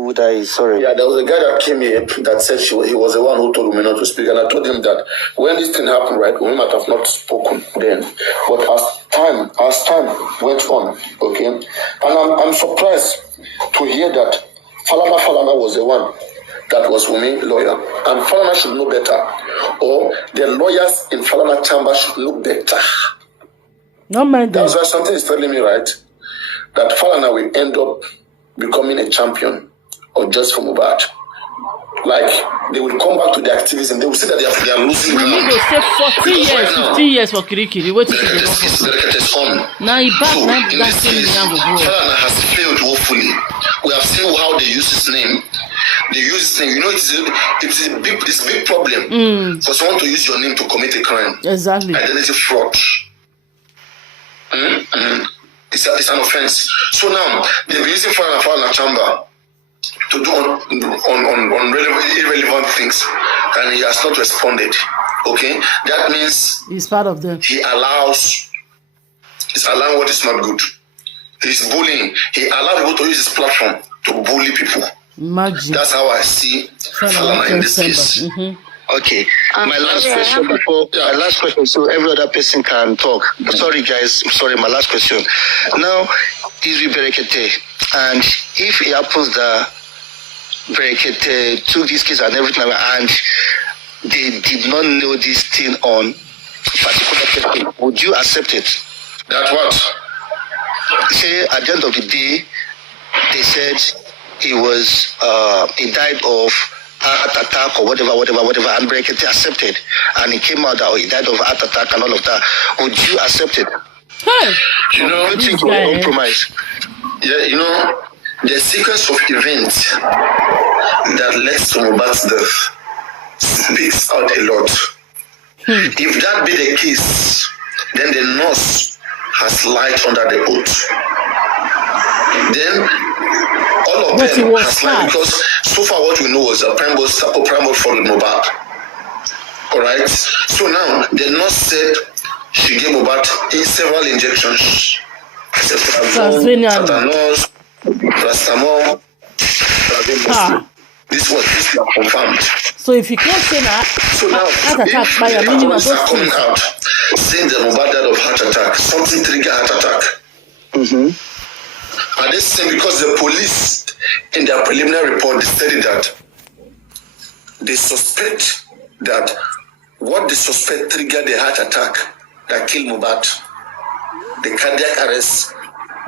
Sorry. Yeah, there was a guy that came here that said he was the one who told me not to speak, and I told him that when this thing happened, right, we might have not spoken then, but as time went on, okay, and I'm surprised to hear that Falana was the one that was Wummi lawyer, and Falana should know better, or the lawyers in Falana chamber should know better. No man. That's why something is telling me, right, that Falana will end up becoming a champion or just for mohbad. Like, they will come back to the activism. They will say that they are losing ground. We need to say 40 years, 50 years for Kirikiri. What is Brekete on. Now he back, now that's Falana has failed woefully. We have seen how they use his name. They use his name. You know, it's a big problem for someone to use your name to commit a crime. Exactly. Identity fraud. It's an offense. So now they've been using Falana chamber to do on irrelevant things, and he has not responded. Okay, that means he's part of them. He's allowing what is not good. He's bullying. He allows people to use his platform to bully people. Imagine. That's how I see Falana in this case. Okay. My last question, so every other person can talk. Sorry, guys. Sorry, my last question. Now, is with Brekete, and if it happens that Brekete took this case and everything, and they did not know this thing on particular person, would you accept it? That what? Say at the end of the day, they said he died of heart attack or whatever, and Brekete accepted, and it came out that he died of heart attack and all of that. Would you accept it? Hey, you know, you think you compromise? Yeah, you know, the sequence of events that led to mohbad's death speaks out a lot. If that be the case, then the nurse has lied under the oath. Then all of them has lied, because so far what we know was that Prime Boy followed mohbad. Alright? So now the nurse said she gave mohbad in several injections. Tetanus, paracetamol. This was confirmed. So if you can't say that, so now heart attack by a minimum of coming out saying that mohbad died of heart attack, something trigger heart attack. And this is because the police in their preliminary report stated that they suspect that what they suspect triggered the heart attack that killed mohbad, the cardiac arrest.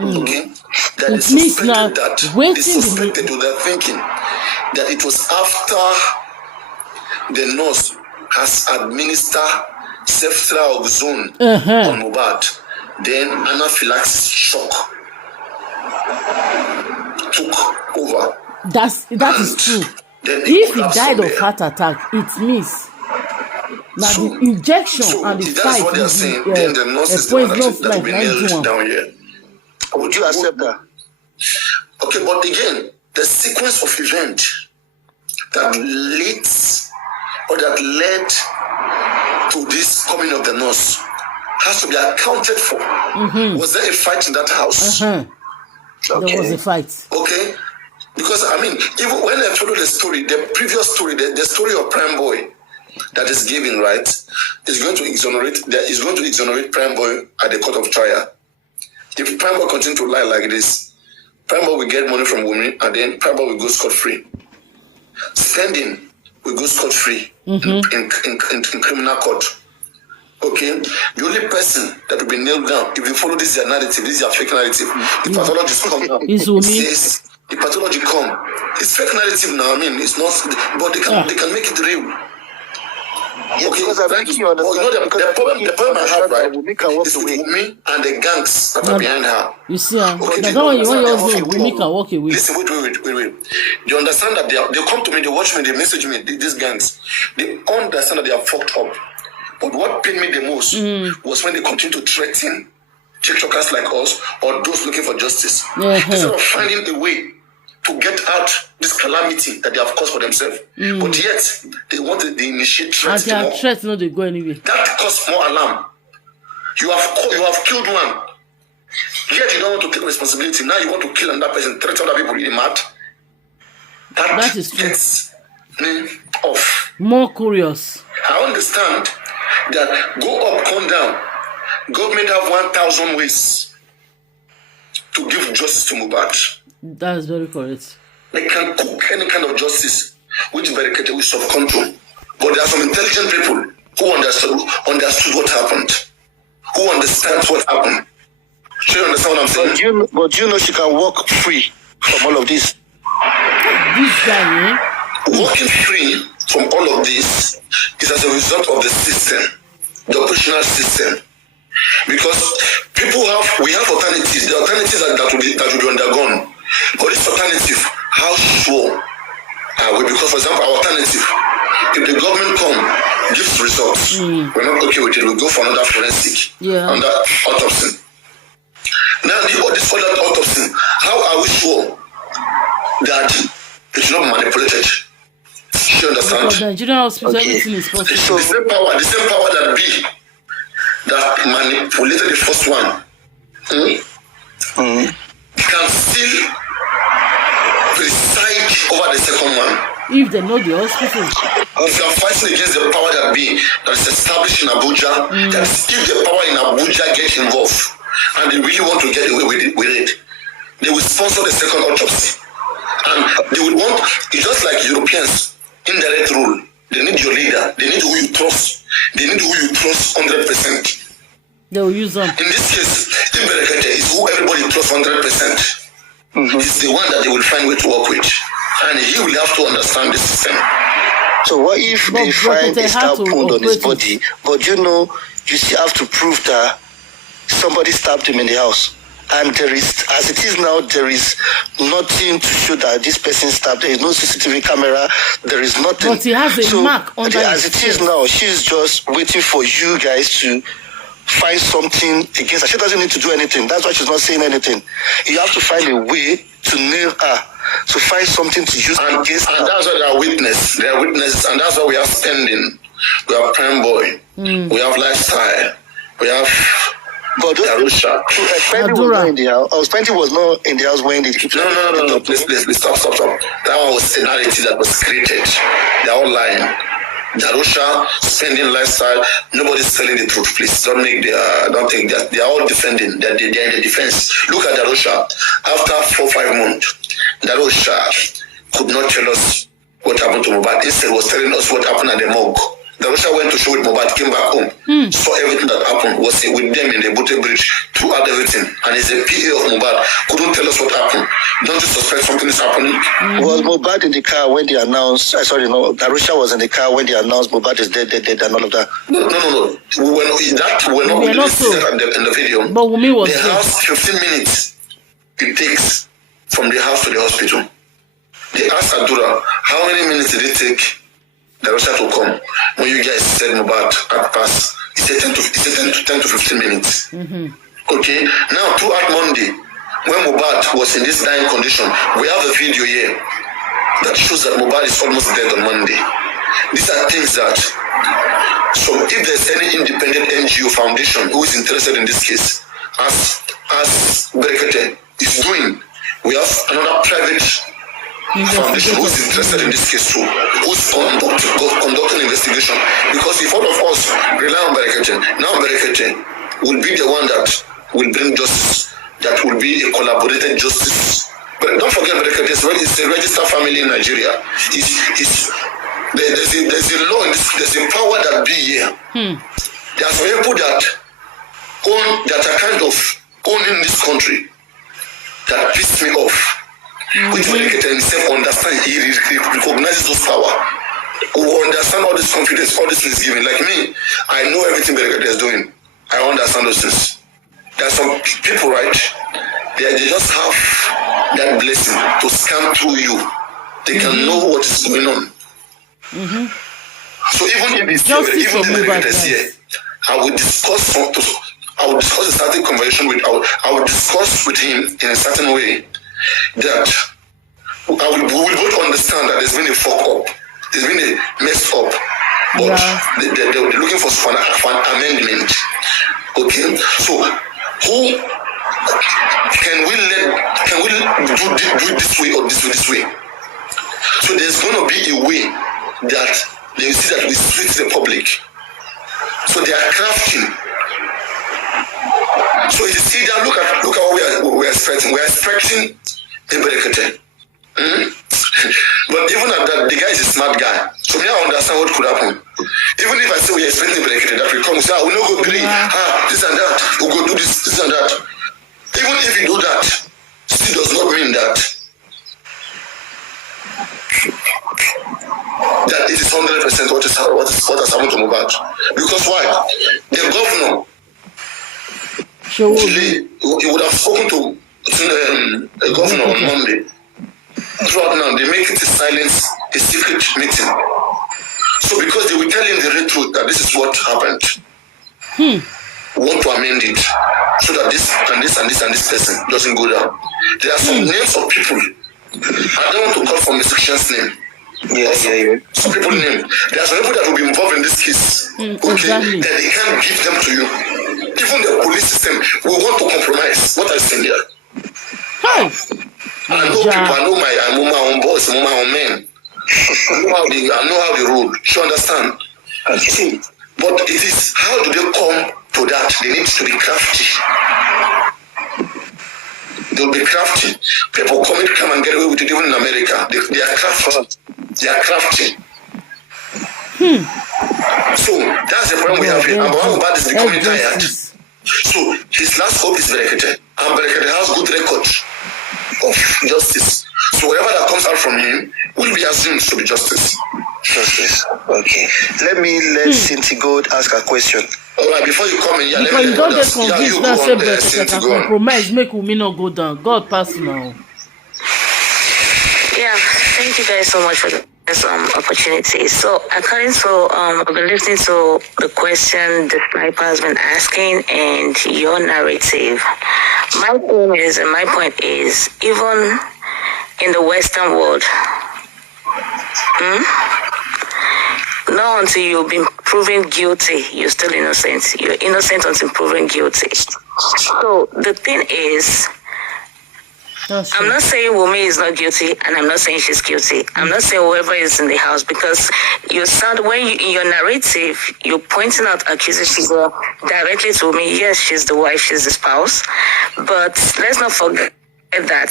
Okay, that they suspected they're thinking that it was after the nurse has administered ceftriaxone on mohbad, then anaphylaxis shock took over. That is true. If he died of heart attack, it means now the injection and the fight what they are saying. Then the nurse is the one that will be nailed down here. Would you accept that? Okay, but again, the sequence of event that leads or that led to this coming of the nurse has to be accounted for. Was there a fight in that house? Okay. There was a fight. Okay, because I mean, even when I follow the story, the previous story, the story of Prime Boy that is given, right, is going to exonerate Prime Boy at the court of trial. If Prime Boy continue to lie like this, Prime Boy will get money from Wummi, and then Prime Boy will go scot-free. Spending will go scot-free in criminal court. Okay, the only person that will be nailed down, if you follow this narrative, this is a fake narrative. The pathologists come down. The pathology come. It's fake narrative now. I mean, it's not, but they can make it real. Yeah, okay, because the problem I have, right, is Wummi and the gangs that are behind her. You see, Wummi can walk away. Listen, wait. They understand that they come to me, they watch me, they message me, these gangs. They understand that they are fucked up. But what pained me the most was when they continue to threaten TikTokers like us or those looking for justice. Instead of finding a way to get out this calamity that they have caused for themselves. But yet, they want to initiate threats. And their threats not they go anyway. That caused more alarm. You have killed one. Yet you don't want to take responsibility. Now you want to kill another person, threaten other people. Really mad. That is true. gets me off. More curious. I understand that go up, come down. Government have 1,000 ways to give justice to Mohbad. That is very correct. They can cook any kind of justice, which Brekete with self-control. But there are some intelligent people who understood what happened, who understands what happened. Do you understand what I'm saying? But you know she can walk free from all of this. This guy, Walking free from all of this is as a result of the system, the operational system. Because we have alternatives. The alternatives that will be undergone. But this alternative, how sure are we? Because, for example, our alternative, if the government gives results, we're not okay with it, we'll go for another forensic, another autopsy. Now, this other autopsy, how are we sure that it's not manipulated? You understand? Because Nigerian hospital, everything is possible. So the same power that manipulated the first one can still preside over the second one. If they know the hospital. If you are fighting against the power that is established in Abuja, that if the power in Abuja gets involved and they really want to get away with it, they will sponsor the second autopsy. And they will want, it's just like Europeans, indirect rule. They need your leader. They need who you trust. They need who you trust 100%. They will use them. In this case, if Brekete is who everybody trusts 100%, it's the one that they will find way to work with. And he will have to understand the system. So what if they find a stab wound on his body, but you still have to prove that somebody stabbed him in the house? And there is, as it is now, there is nothing to show that this person stabbed. There is no CCTV camera. There is nothing. But he has a mark under as it is now, she's just waiting for you guys to find something against her. She doesn't need to do anything. That's why she's not saying anything. You have to find a way to nail her, to find something to use against her. And that's why they are witnesses. They are witnesses, and that's why we have spending. We have prime boy. We have lifestyle. We have. But Darusha. Spendy was not in the house. Spendy was not in the house when they... No. Please. Stop. That one was a narrative that was created. They're all lying. Darusha, spending lifestyle. Nobody's telling the truth, please. Don't think that. They are all defending. They're in the defense. Look at Darusha. After 4-5 months, Darusha could not tell us what happened to Mohbad. Instead, was telling us what happened at the morgue. Darusha went to show with Mohbad, came back home, saw everything that happened, was with them in the Bute Bridge, throughout everything, and is a PA of Mohbad, couldn't tell us what happened. Don't you suspect something is happening? Was Mohbad in the car when they announced, Darusha was in the car when they announced Mohbad is dead, and all of that? No. We were not so. In the video. But Wummi was the house, 15 minutes it takes from the house to the hospital. They asked Adura, how many minutes did it take Darusha to come? When you guys said Mohbad at pass, he said 10 to 15 minutes. Okay, now throughout Monday, when Mohbad was in this dying condition, we have a video here that shows that Mohbad is almost dead on Monday. These are things that, so if there's any independent NGO foundation who is interested in this case, as Brekete is doing, we have another private foundation who is interested in this case too, who's conducting investigation. Because if all of us rely on Brekete, now Brekete will be the one that will bring justice, that will be a collaborated justice. But don't forget, Brekete is a registered family in Nigeria. There's a law in this, there's a power that be here. There are some people that are kind of owning this country that piss me off. Which Brekete himself understands, he recognizes those power. Who understand all this confidence, all this things given. Like me, I know everything Brekete is doing. I understand those things. There are some people, right? They just have that blessing to scan through you. They can know what is going on. So even if Brekete is here, I will discuss a certain conversation with. I will discuss with him in a certain way that we will both understand that there's been a fuck up, there's been a mess up, but they're looking for an amendment. Okay, so who can we do it this way or this way? going to be a way that they will see that we treat the public. So they are crafting. So you see that, look at what we are expecting. We are expecting a Brekete. But even at that, the guy is a smart guy. So me, I understand what could happen. Even if I say we are expecting a Brekete, that will come and say, we no go green, this and that, we go do this and that. Even if you do that, still does not mean that it is 100% what has happened to Mohbad. Because why? The governor, he would have spoken to the governor on Monday. Throughout now, they make it a secret meeting. So because they will tell him the real truth that this is what happened, we want to amend it so that this and this and this and this person doesn't go down. There are some names of people. I don't want to call for Mr. Christian's name. Some people name. There are some people that will be involved in this case. Exactly. That they can't give them to you. Even the police system will want to compromise. What I say here. Hey. I know people. I know my own boss, my own men. I know how they rule. You understand? But it is how do they come to that? They need to be crafty. They'll be crafty. People come and get away with it even in America. They are crafty. They are crafty. So that's the problem we have here. And Mohbad is becoming tired. So his last hope is Brekete. And Brekete has good record of justice. So whatever that comes out from him will be assumed to be justice. Justice. Okay. Let Cynthia Gold ask a question. All right, before you come in, because you don't get convinced that say Brekete can compromise, make Wummi not go down. God pass now. Yeah, thank you guys so much for this opportunity. So according to I've been listening to the question the sniper has been asking and your narrative. My point is even in the Western world, not until you've been proven guilty, you're still innocent. You're innocent until proven guilty. So the thing is, I'm not saying Wummi is not guilty, and I'm not saying she's guilty. I'm not saying whoever is in the house, because you sound, in your narrative, you're pointing out accusations directly to Wummi. Yes, she's the wife, she's the spouse, but let's not forget that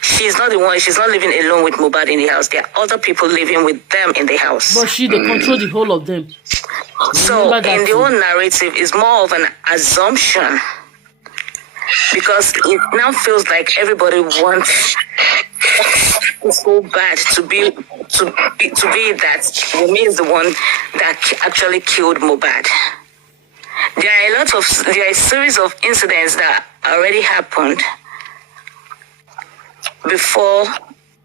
she's not the one. She's not living alone with Mohbad in the house. There are other people living with them in the house. But they control the whole of them. So in the whole narrative, is more of an assumption. Because it now feels like everybody wants so bad to be that Wummi is the one that actually killed Mohbad. There are a series of incidents that already happened before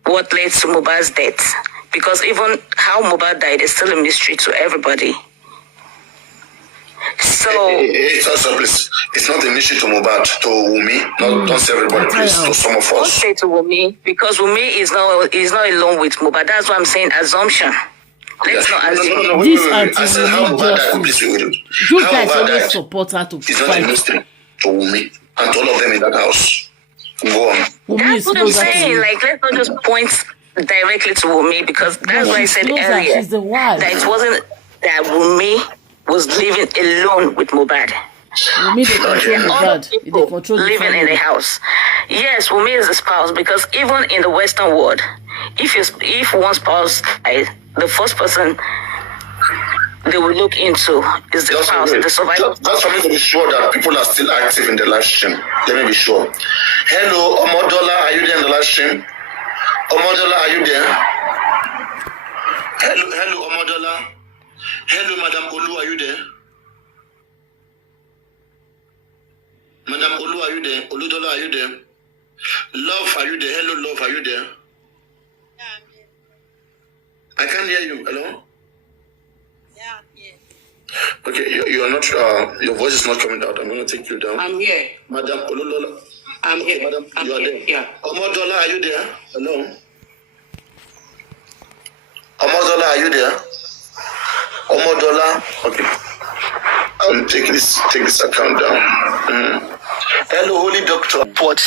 what led to Mohbad's death. Because even how Mohbad died is still a mystery to everybody. So it's not a mystery to Mohbad, to Wummi. Don't say everybody, please, to some of us. Don't say to Wummi, because Wummi is not alone with Mohbad. That's what I'm saying. Assumption. Let's not assume. This anti-justice. You guys always support her to fight. It's not a mystery to Wummi and to all of them in that house. Go on. That's what I'm saying. Like, let's not just point directly to Wummi, because that's why I said earlier that it wasn't that Wummi was living alone with Mohbad. Wummi, they control living in the house. Yes, Wummi is the spouse, because even in the Western world, if one spouse died, the first person they will look into is the spouse, the survivor. Just for me to be sure that people are still active in the live stream. Let me be sure. Hello, Omodola, are you there in the live stream? Omodola, are you there? Hello, Omodola. Hello, Madam Olu, are you there? Madam Olu, are you there? Oludola, are you there? Love, are you there? Hello, Love, are you there? Yeah, I'm here. I can't hear you. Hello? Yeah, I'm here. Okay, you are not, your voice is not coming out. I'm going to take you down. I'm here. Madam Oludola. I'm here. Madam, you are there? Yeah. Omodola, are you there? Hello? Omodola, are you there? Omodola, okay. I'll take this account down. Hello, Holy Doctor. What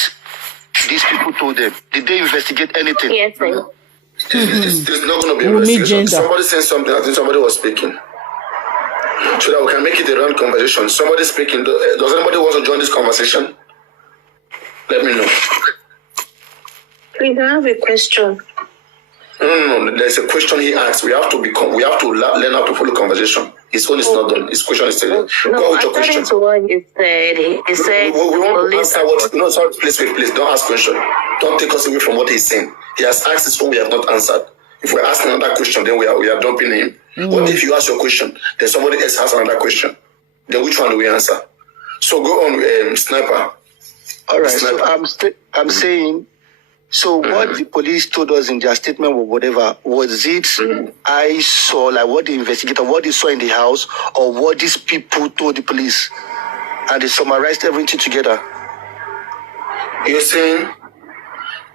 these people told them? Did they investigate anything? Yes, sir. It's not going to be a Wummi investigation. gender. Somebody saying something. I think somebody was speaking. So that we can make it a round conversation. Somebody speaking. Does anybody want to join this conversation? Let me know. Please, I have a question. No. There's a question he asked. We have to learn how to follow conversation. His phone is not done. His question is still there. Go with your question. To what he said, We want to answer what. No, sorry, please. Don't ask question. Don't take us away from what he's saying. He has asked his phone. We have not answered. If we're asking another question, then we are dumping him. What if you ask your question, then somebody else has another question? Then which one do we answer? So go on, Sniper. All right. Sniper. So I'm saying. So what the police told us in their statement or whatever, was it I saw, like what the investigator, what they saw in the house, or what these people told the police? And they summarized everything together. You're saying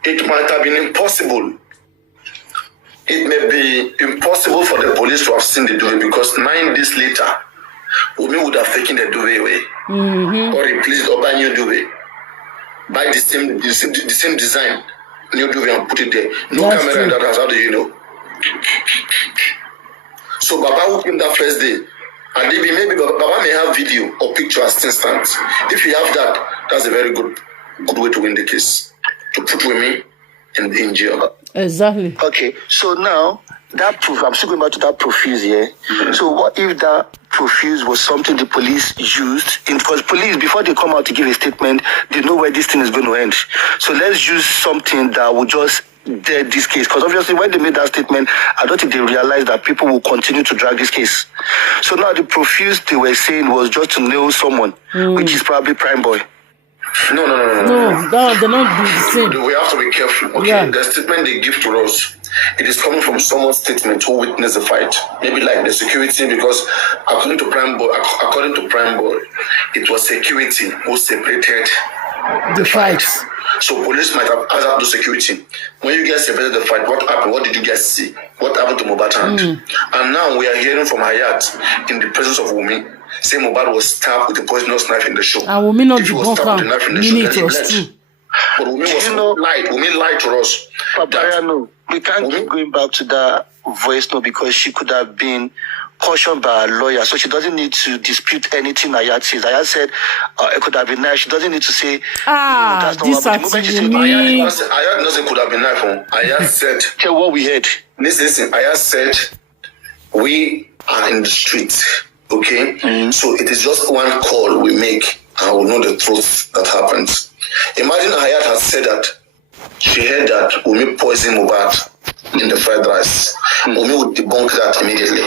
it might have been impossible. It may be impossible for the police to have seen the duvet because 9 days later, Wummi would have taken the duvet away or replaced it or buy new duvet. Buy the same design. New duvet and put it there. No That's camera in that house. How do you know? So Baba who came that first day, and maybe Baba may have video or picture as instant. If you have that, that's a very good way to win the case. To put Wummi in jail. Exactly. Okay, so now that proof, I'm still going back to that profuse here. So what if that profuse was something the police used? Because police, before they come out to give a statement, they know where this thing is going to end. So let's use something that will just dead this case. Because obviously when they made that statement, I don't think they realized that people will continue to drag this case. So now the profuse they were saying was just to nail someone, which is probably Prime Boy. No. They're not the same. We have to be careful. Okay, Yeah. The statement they give to us, it is coming from someone's statement who witnessed the fight. Maybe like the security, because according to Prime Boy, it was security who separated The fight. So police might have asked the security, when you guys separated the fight, what happened? What did you guys see? What happened to Mohbad's hand? And now we are hearing from Hayat in the presence of Wummi, saying Mohbad was stabbed with a poisonous knife in the show. And Wummi not if he was debunk stabbed with a knife in the show, then he was bled. true. But Wummi lied to us. Papaya, no. We can't keep going back to that voice note because she could have been cautioned by a lawyer, so she doesn't need to dispute anything Ayat says. Ayat said it could have been nice. She doesn't need to say this Ayat doesn't could have been nice. Ayat said tell what we heard. Listen, Ayat said we are in the street, okay? So it is just one call we make and we'll know the truth that happens. Imagine Ayat had said that she heard that Wummi poisoned Mohbad in the fried rice. Wummi would debunk that immediately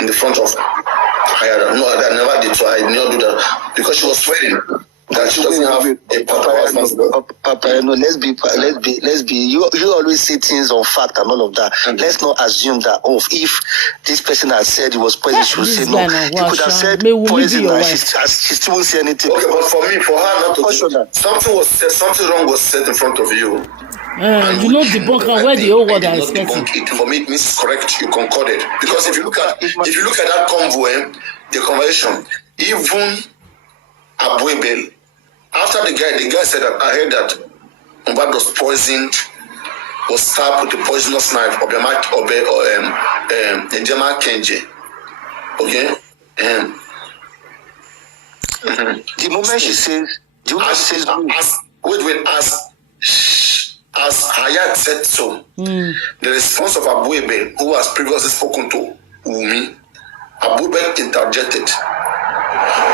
in the front of Ayat. No, I never did, so I did not do that because she was swearing that she doesn't have a Papa, no, let's be. You always say things on fact and all of that. Let's not assume that if this person has said he was poisoned, she will say no. He could have said poison and she still won't say anything. Okay, but for her not to do, something wrong was said in front of you. You know debunk and where the whole world are expecting. For me, it means correct. You concorded because if you look at that convoy, the conversation, even Abuebel, after the guy said that I heard that Mohbad was poisoned, was stabbed with a poisonous knife, Ejema Kenje. Okay? The moment she says, as Hayat said so, the response of Abuebel, who has previously spoken to Wummi, Abuebel interjected.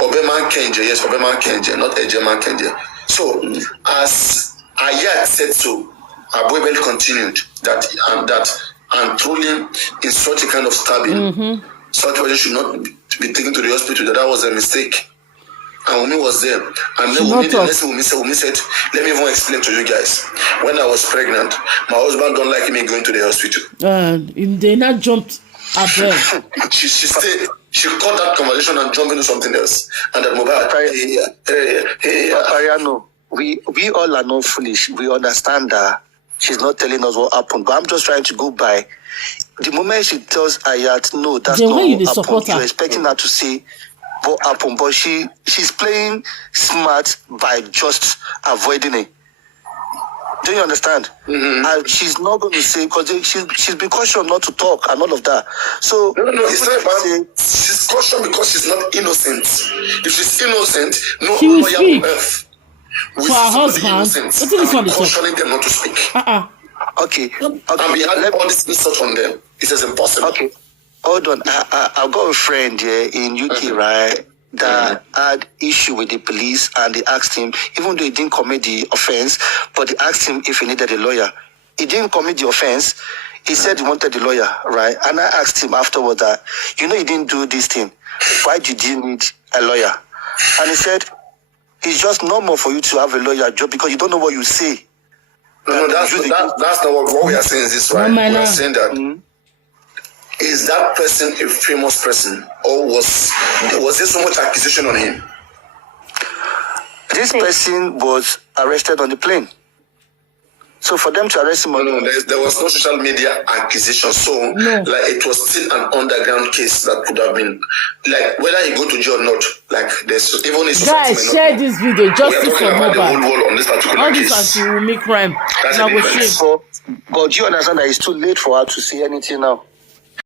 Obeman Kenje, not Ejema Kenje. So, as Ayat said so, Abuebel continued that and truly in such a kind of stabbing, such person should not be taken to the hospital. That was a mistake. And Wummi was there. And then Wummi said, let me even explain to you guys. When I was pregnant, my husband don't like me going to the hospital. They not jumped above. She stayed. She cut that conversation and jumped into something else. And that Mohbad. Papariano, we all are not foolish. We understand that she's not telling us what happened. But I'm just trying to go by. The moment she tells Ayat, no, that's then not what happened. You're expecting her to say what happened. But she's playing smart by just avoiding it. Do you understand? And she's not going to say, because she's been cautioned not to talk and all of that. So no, it's not about she's cautioned because she's not innocent. If she's innocent, no she will lawyer speak on earth will for her see somebody husband. innocent What is this one? and cautioning them not to speak. Okay. And we had all this research on them. It is impossible. Okay. Hold on. I've got a friend here in UK, right, that had issue with the police, and they asked him, even though he didn't commit the offense, but they asked him if he needed a lawyer. He didn't commit the offense. He said he wanted a lawyer, right? And I asked him afterward that, you know, he didn't do this thing. Why did you need a lawyer? And he said, it's just normal for you to have a lawyer job because you don't know what you say. No, that's not what we are saying is this, right? We are saying that is that person a famous person, or was there so much accusation on him? This person was arrested on the plane. So for them to arrest him, there was no social media accusation. So like it was still an underground case that could have been like whether he go to jail or not. Like there's even a society. Guys, share this video. Justice for mohbad. On this particular All case. this anti-Wummi crime. That's Now a we difference. see. but do you understand that it's too late for her to say anything now?